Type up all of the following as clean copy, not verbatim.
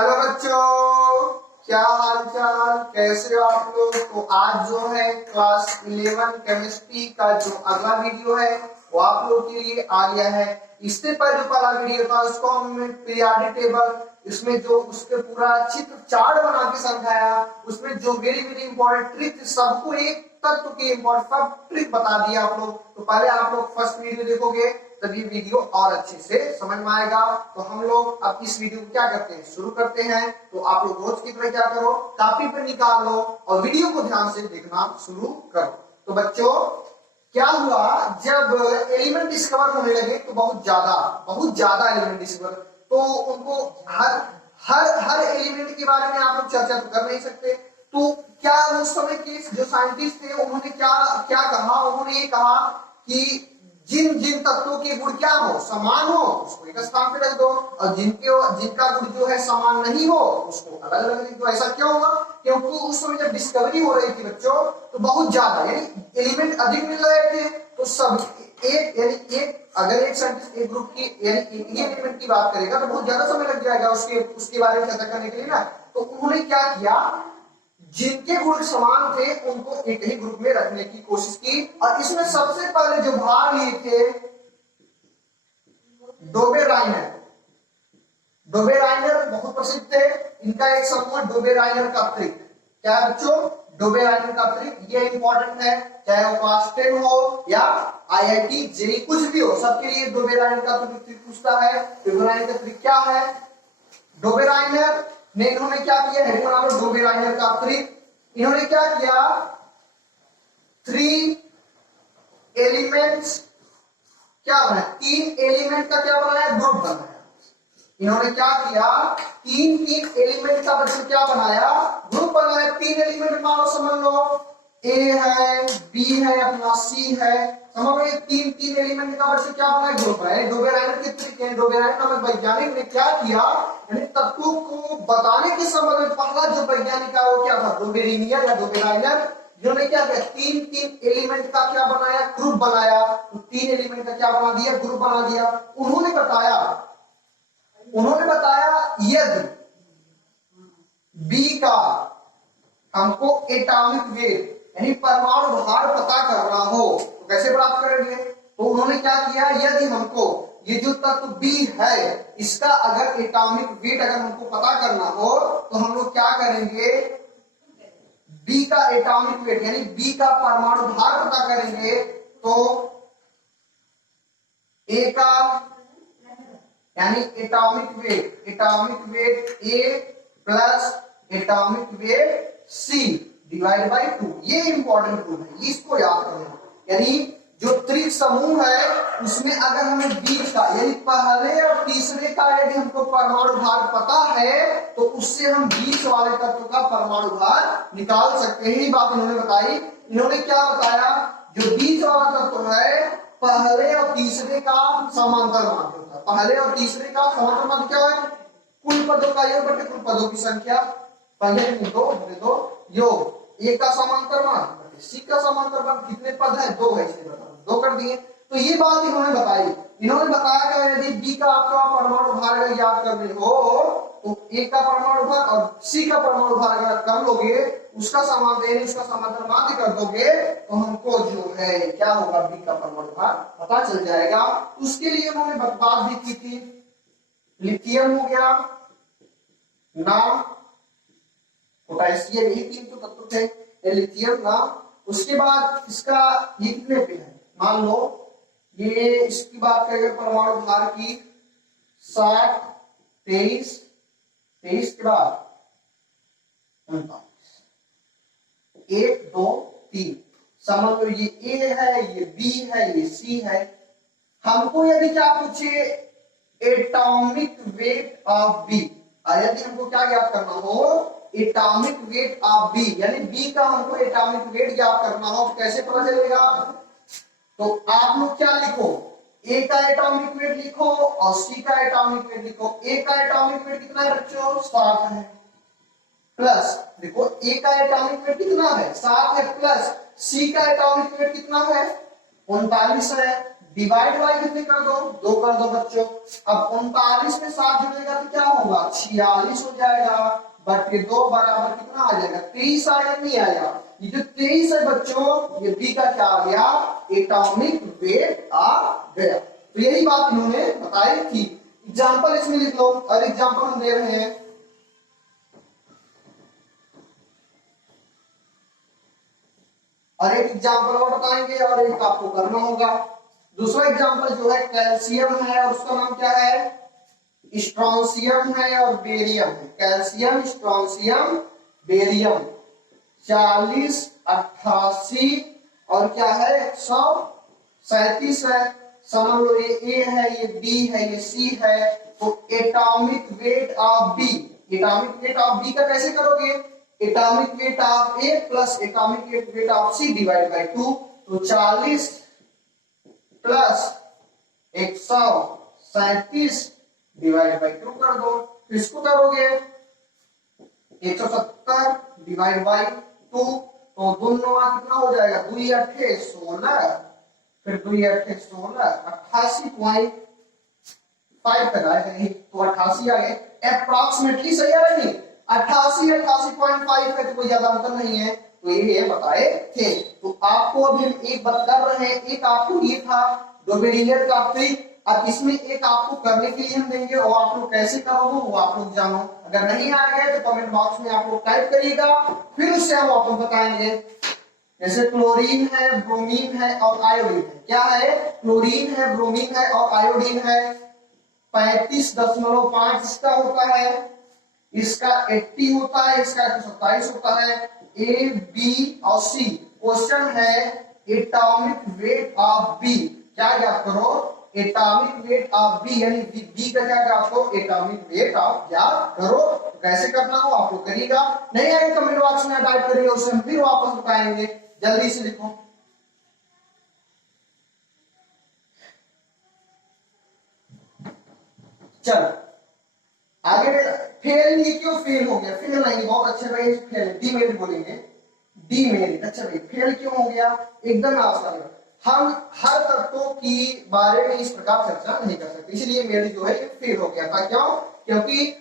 Hello बच्चों, क्या हाल चाल, कैसे हो आप लोग। तो आज जो है क्लास 11 केमिस्ट्री का जो अगला वीडियो है वो आप लोग के लिए आ गया है। इससे पहले जो पहला वीडियो था उसको हमने पीरियोडिक टेबल, इसमें जो उसके पूरा चित्र चार्ट बना के समझाया, उसमें जो वेरी वेरी इंपॉर्टेंट ट्रिक, सबको एक तत्व के इंपॉर्टेंट सब ट्रिक बता दिया आप लोग। तो पहले आप लोग फर्स्ट वीडियो देखोगे तब ये वीडियो और अच्छे से समझ में आएगा। तो हम लोग अब इस वीडियो को क्या करते हैं, शुरू करते हैं। तो आप लोग रोज की तरह क्या करो, कॉपी पे निकाल लो और वीडियो को ध्यान से देखना शुरू करो। तो बच्चों क्या हुआ, जब एलिमेंट डिस्कवर होने लगे तो बहुत ज्यादा एलिमेंट डिस्कवर, तो उनको हर हर हर एलिमेंट के बारे में आप लोग चर्चा तो कर नहीं सकते। तो क्या उस समय के जो साइंटिस्ट थे उन्होंने क्या क्या कहा, उन्होंने ये कहा कि जिन जिन तत्वों के गुण क्या हो, समान हो, उसको एक स्थान पे रख दो, और जिनका गुण जो है समान नहीं हो उसको अलग अलग लिख दो। ऐसा क्यों हुआ? क्योंकि उस समय जब डिस्कवरी हो रही थी बच्चों तो बहुत ज्यादा यानी एलिमेंट अधिक मिल रहे थे। तो सब एक यानी एक अगर एक साइंटिस्ट एक ग्रुप की यानी एक ही एलिमेंट की बात करेगा तो बहुत ज्यादा समय लग जाएगा उसके बारे में चर्चा करने के लिए ना। तो उन्होंने क्या किया, जिनके गुण समान थे उनको एक ही ग्रुप में रखने की कोशिश की। और इसमें सबसे पहले जो भाग लिए थे डोबेराइनर बहुत प्रसिद्ध थे। इनका एक समूह डोबेराइनर का ट्रिक। क्या है बच्चों? डोबेराइनर का ट्रिक, ये इंपॉर्टेंट है, चाहे वो क्लास 10 हो या आईआईटी जेई कुछ भी हो, सबके लिए डोबेराइनर का ट्रिक पूछता है। डोबेराइनर का ट्रिक क्या है? डोबेराइनर ने इन्होंने क्या किया, हेडिंग बना लो डोबेराइनर का ट्रिक। इन्होंने क्या किया, 3 एलिमेंट्स क्या बनाया, 3 एलिमेंट का क्या बनाया, ग्रुप बनाया। इन्होंने क्या किया, 3 एलिमेंट का बच्चों क्या बनाया, ग्रुप बनाया। 3 एलिमेंट मानो समझ लो, ए है, बी है, अपना सी है, समझ लो। 3 एलिमेंट का बच्चों क्या बनाया, ग्रुप बनाया। डोबेराइनर के तरीके हैं, डोबेराइनर नामक वैज्ञानिक ने क्या किया, यानी तत्वों को बताने के संबंध में पहला जो वैज्ञानिक है वो क्या था, डोबेरिनियर या डोबेराइनर। जिन्होंने क्या किया, 3 एलिमेंट का क्या बनाया, ग्रुप बनाया। तो 3 एलिमेंट का क्या बना दिया, ग्रुप बना दिया। उन्होंने बताया यदि बी का हमको एटॉमिक वेट यानी परमाणु भार पता करना हो तो कैसे प्राप्त करेंगे। तो उन्होंने क्या किया, यदि हमको ये जो तत्व बी है इसका अगर एटॉमिक वेट अगर हमको पता करना हो तो हम लोग क्या करेंगे, बी का एटॉमिक वेट यानी बी का परमाणु भार पता करेंगे। तो ए का यानी atomic weight A plus atomic weight C divide by 2। ये इंपॉर्टेंट रूल है, इसको याद करना। यानी जो त्रिक समूह है उसमें अगर हमें बीच का यानी पहले और तीसरे का यदि हमको परमाणु भार पता है तो उससे हम बीच वाले तत्व का परमाणु भार निकाल सकते हैं। ये बात इन्होंने बताई। इन्होंने क्या बताया, जो बीच वाला तत्व है पहले और तीसरे का समांतर माध्य होता है। पहले और तीसरे का समांतर माध्य क्या है, कुल पदों का योग बटे कुल पदों की संख्या। पहले दो योग, ए का समांतर मान बटे सी का समांतर मान, कितने पद है, 2 है, इसलिए बता 2 कर दिए। तो ये बात इन्होंने बताई। इन्होंने बताया कि यदि बी का आपका परमाणु भार अगर याद करने हो तो ए का परमाणु भार और सी का परमाणु भार अगर कर लोगे, उसका समांतर माध्य कर दोगे तो हमको जो है क्या होगा, बी का परमाणु भार पता चल जाएगा। उसके लिए उन्होंने बात भी की थी, लिथियम हो गया नाम, पोटेशियम, यही 3 तो तत्व थे, लिथियम नाम। उसके बाद इसका ये कितने पे है, मान लो ये इसकी बात करेंगे परमाणु भार की 60, 23 के बाद 39, 1 2 3, समझ लो ये ए है, ये बी है, ये सी है। हमको यदि क्या पूछे, एटॉमिक वेट ऑफ बी, यदि हमको क्या ज्ञात करना हो, एटॉमिक वेट ऑफ बी यानी बी का हमको एटॉमिक वेट ज्ञात करना हो तो कैसे पता चलेगा। तो आप लोग क्या लिखो, ए का एटॉमिक वेट लिखो और सी का एटॉमिक वेट लिखो। ए का एटॉमिक वेट कितना है बच्चों, 7 है, प्लस देखो ए का एटॉमिक वेट कितना है, 7 है, प्लस सी का एटॉमिक वेट कितना है, 39 है, डिवाइड बाई कितने कर दो, 2 कर दो बच्चों। अब 39 में 7 जुड़ेगा तो क्या होगा, 46 हो जाएगा, बटे 2 बराबर कितना आ जाएगा, 23 आएगा, नहीं आएगा। ये जो 23 है बच्चों, ये बी का क्या आ गया, एटॉमिक वेट आ गया। तो यही बात इन्होंने बताई थी। एग्जाम्पल इसमें लिख लो, और एग्जाम्पल हम दे रहे हैं, और एक एग्जाम्पल और बताएंगे और एक आपको करना होगा। दूसरा एग्जाम्पल जो है कैल्शियम है, और उसका नाम क्या है, स्ट्रोंशियम है और बेरियम है। Calcium, strontium, barium. 40, 88 और क्या है, 137 है। समझ लो ये ए है, ये बी है, ये सी है। तो atomic weight of B, atomic weight of B का कैसे करोगे, atomic weight of A plus atomic weight of C divide by 2। तो 40 प्लस 137 डिवाइड बाय 2 कर दो। तो इसको करोगे 170 डिवाइड बाय 2, तो दोनों कितना हो जाएगा, 2 8 16, फिर 2 8 16, 88.5 तक आएगा। तो 88 आ गए, अप्रॉक्सीमेटली सही आ रही है, 88 88.5 है, तो कोई ज्यादा अंतर नहीं है। तो ये बताए थे। तो आपको अभी हम एक बात कर रहे हैं, एक आपको ये था डोबेरियर का ट्रिक, अब इसमें एक आपको करने के लिए हम देंगे, और आप लोग कैसे करोगे वो आप लोग जानो। अगर नहीं आ गए तो कमेंट बॉक्स में आप लोग टाइप करिएगा, फिर उससे हम आपको बताएंगे। जैसे क्लोरीन है, ब्रोमीन है और आयोडीन है। क्या है, क्लोरीन है, ब्रोमीन है और आयोडीन है। 35.5 इसका होता है, इसका 80 होता है, इसका 127 होता है। ए, बी और सी। क्वेश्चन है एटॉमिक वेट ऑफ बी, क्या याद करो, एटॉमिक वेट ऑफ बी, यानी बी का क्या याद करो, एटॉमिक वेट ऑफ याद करो। कैसे करना हो आप लोग करिएगा, नहीं आए कमेंट बॉक्स में टाइप करिए, उसे हम फिर वापस बताएंगे। जल्दी से लिखो। चलो आगे फेल, ये क्यों फेल हो गया, फेल नहीं, बहुत अच्छे भाई, फेल डीमेरिट बोलेंगे, डीमेरिट। अच्छा भाई फेल क्यों हो गया, एकदम आसान। हम हर तत्वों की बारे में इस प्रकार चर्चा नहीं कर सकते, इसलिए मेरी जो है फेल हो गया था। क्यों, क्योंकि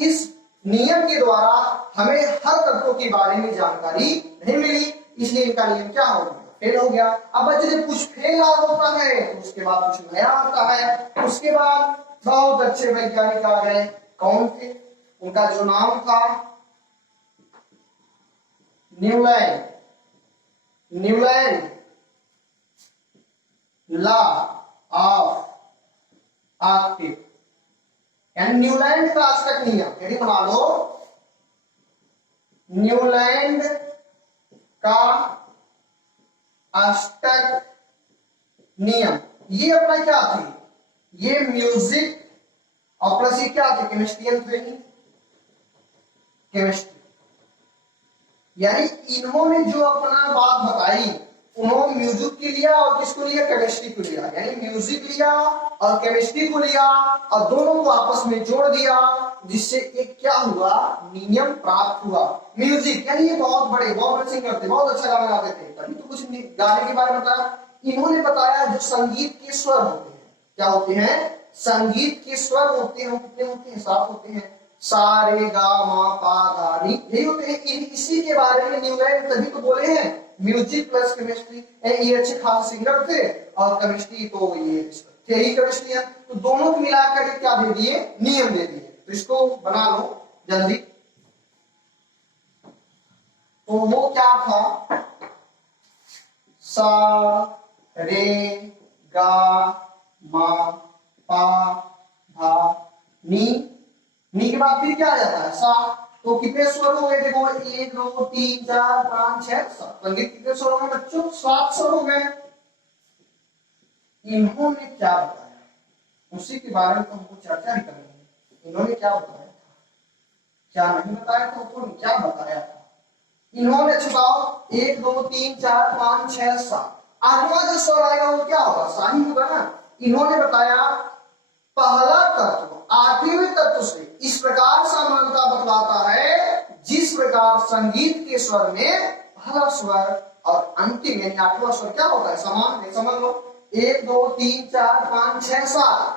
इस नियम के द्वारा हमें हर तत्वों के बारे में जानकारी नहीं मिली, इसलिए इनका नियम क्या हो गया, फेल हो गया। अब बच्चे जब कुछ फेल होता है तो उसके बाद कुछ नया आता है। उसके बाद बहुत अच्छे वैज्ञानिक आ गए, कौन थे, उनका जो नाम था Newland, Newland law of optic, यानी न्यूलैंड का अष्टक नियम, यदि बना लो न्यूलैंड का अष्टक नियम। ये अपना क्या थे, ये म्यूजिक और प्लस ये क्या थे, केमिस्ट्रियन थे, केमिस्ट्री। यानी इन्होंने जो अपना बात बताई, उन्होंने म्यूजिक की लिया और किसको लिया, केमिस्ट्री को लिया, यानी म्यूजिक लिया और केमिस्ट्री को लिया और दोनों को आपस में जोड़ दिया, जिससे एक क्या हुआ, नियम प्राप्त हुआ। म्यूजिक यानी ये बहुत बड़े सिंगर थे, बहुत अच्छा गाना गाते थे, तभी तो कुछ गाने के बारे में बताया। इन्होंने बताया जो संगीत के स्वर होते हैं, क्या होते हैं, संगीत के स्वर होते हैं, कितने होते हैं, 7 होते हैं, सा रे गा मा पा गा नी, यही होते हैं। इसी के बारे में न्यूलैंड तभी तो बोले हैं म्यूजिक प्लस केमिस्ट्री। ये अच्छे खास सिंगर थे और केमिस्ट्री तो ये थे ही केमिस्ट्री, तो दोनों को मिलाकर के क्या दे दिए, नियम दे दिए। तो इसको बना लो जल्दी। तो वो क्या था, सा रे गा मा पा धा नी, नी के बाद फिर क्या आ जाता है, सा। तो कितने स्वर हो गए, देखो 1 2 3 4 5 6 7, संगीत कितने स्वर हो गए बच्चों, 7 स्वर हो गए। इन्होंने क्या बताया, उसी के बारे में तो हमको चर्चा ही करनी है। इन्होंने क्या बताया था, क्या नहीं बताया था, तो क्या बताया था इन्होंने, छुपाओ 1 2 3 4 5 6 7, आठवां जो स्वर आएगा वो क्या होगा, सा ही होगा ना। इन्होंने बताया पहला तत्व 8वें तत्व से इस प्रकार समानता बतलाता है, जिस प्रकार संगीत के स्वर में पहला स्वर और अंतिम यानी 8वां स्वर क्या होता है, समान है। समझ लो 1 2 3 4 5 6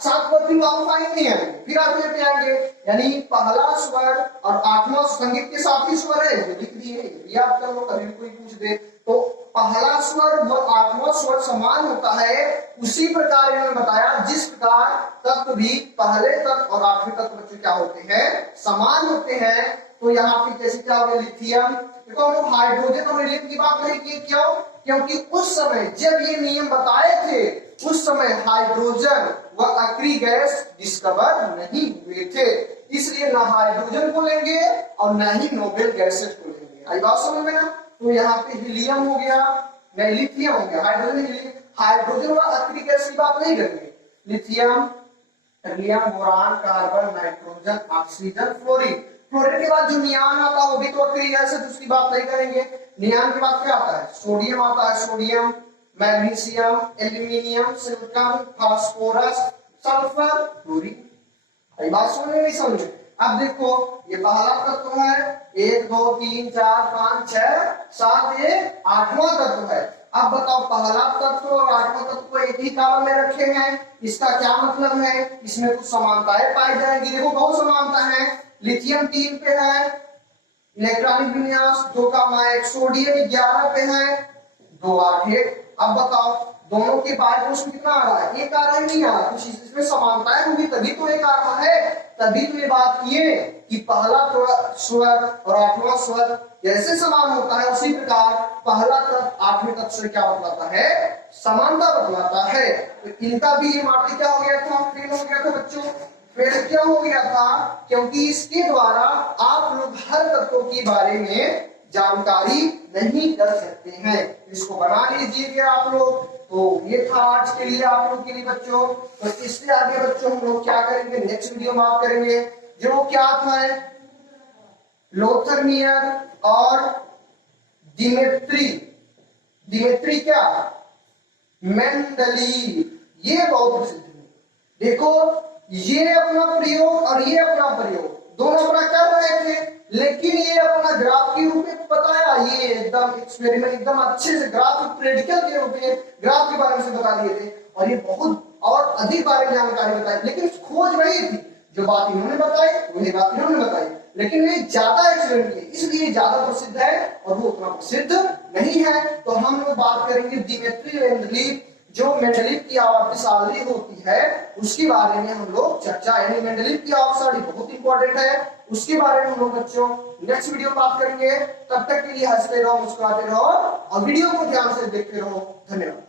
7 पर फिर आप फाइन नहीं आएंगे, फिर आप पे आएंगे, यानी पहला स्वर और आठवां संगीत के साथ ही स्वर है, जो लिख दिए ये आप कर लो, कभी कोई पूछ दे तो पहला स्वर व आठवां स्वर समान होता है। उसी प्रकार इन्होंने बताया जिस प्रकार तत्व भी पहले तत्व और आठवें तत्व बच्चे क्या होते हैं, समान होते हैं। तो यहाँ पे जैसे क्या हो गया लिथियम, देखो हम लोग हाइड्रोजन और हीलियम की बात नहीं की, क्यों? क्योंकि उस समय जब ये नियम बताए थे उस समय हाइड्रोजन व अक्री गैस डिस्कवर नहीं हुए थे, इसलिए ना हाइड्रोजन को लेंगे और ना ही नोबेल गैसेज को लेंगे। आई बात समझ में ना? तो यहाँ पे हीलियम हो गया, नहीं लिथियम हो गया, हाइड्रोजन हीलियम, हाइड्रोजन व अक्री गैस की बात नहीं करेंगे। Lithium, helium, boron, carbon, nitrogen, oxygen, fluorine. Fluorine के बाद जो नियान आता है वो भी तो अक्री गैस है, उसकी बात नहीं करेंगे। नियान के बाद क्या आता है? सोडियम आता है, sodium, magnesium, aluminium, silicon, phosphorus, sulphur, chlorine. ये बात समझ में नहीं समझ? अब देखो ये पहला तत्व है, 1 2 3 4 5 6 7, ये आठवां तत्व है। अब बताओ पहला तत्व और आठवां तत्व को एक ही कॉलम में रखे हैं, इसका क्या मतलब है? इसमें कुछ समानताएं पाई जाएंगी। देखो बहुत समानता है, लिथियम 3 पे है, इलेक्ट्रॉनिक विन्यास 2 का माइक, सोडियम 11 पे है, 2 8 है। अब बताओ दोनों के बायकोष्ट कितना आ रहा है? एक आ रहा है, नहीं आ रहा? कुछ इसमें समानताएं होगी तभी तो एक आ रहा है। तभी तो ये बात किए कि पहला स्वर और आठवां स्वर जैसे समान होता है उसी प्रकार पहला तत्व आठवें तत्व से क्या बतलाता है? समानता बतलाता है। तो इनका भी ये मामला क्या हो गया था? फेल हो गया था बच्चों। फेल क्या हो गया था? क्योंकि इसके द्वारा आप लोग हर तत्वों के बारे में जानकारी नहीं कर सकते हैं। इसको बना लीजिए आप लोग। तो ये था आज के लिए आप लोग के लिए बच्चों। तो इससे आगे बच्चों हम लोग क्या करेंगे, नेक्स्ट वीडियो में बात करेंगे जो क्या था लोथरमियर और दिमेत्री। दिमेत्री क्या? मेंडलीव। ये बहुत प्रसिद्ध है। देखो ये अपना प्रयोग और ये अपना प्रयोग दोनों अपना कर रहे थे, लेकिन ये अपना ग्राफ के रूप में बताया, ये एकदम एक्सपेरिमेंट एकदम अच्छे से ग्राफ प्रेडिकल के रूप में ग्राफ के बारे में से बता दिए थे, और ये बहुत और अधिक बारे में जानकारी बताई। लेकिन खोज वही थी, जो बात इन्होंने बताई वही बात इन्होंने बताई, लेकिन ये ज्यादा एक्सपेरिमेंट किए इसलिए ज्यादा प्रसिद्ध है और वो उतना प्रसिद्ध नहीं है। तो हम लोग बात करेंगे दिमेत्री मेंडलीव, जो मेंडलीव की आवर्तशाली होती है उसके बारे में हम लोग चर्चा, यानी मेंडलीव की आवर्तशाली बहुत इंपॉर्टेंट है, उसके बारे में हम लोग बच्चों नेक्स्ट वीडियो बात करेंगे। तब तक के लिए हंसते रहो, मुस्कुराते रहो और वीडियो को ध्यान से देखते रहो। धन्यवाद।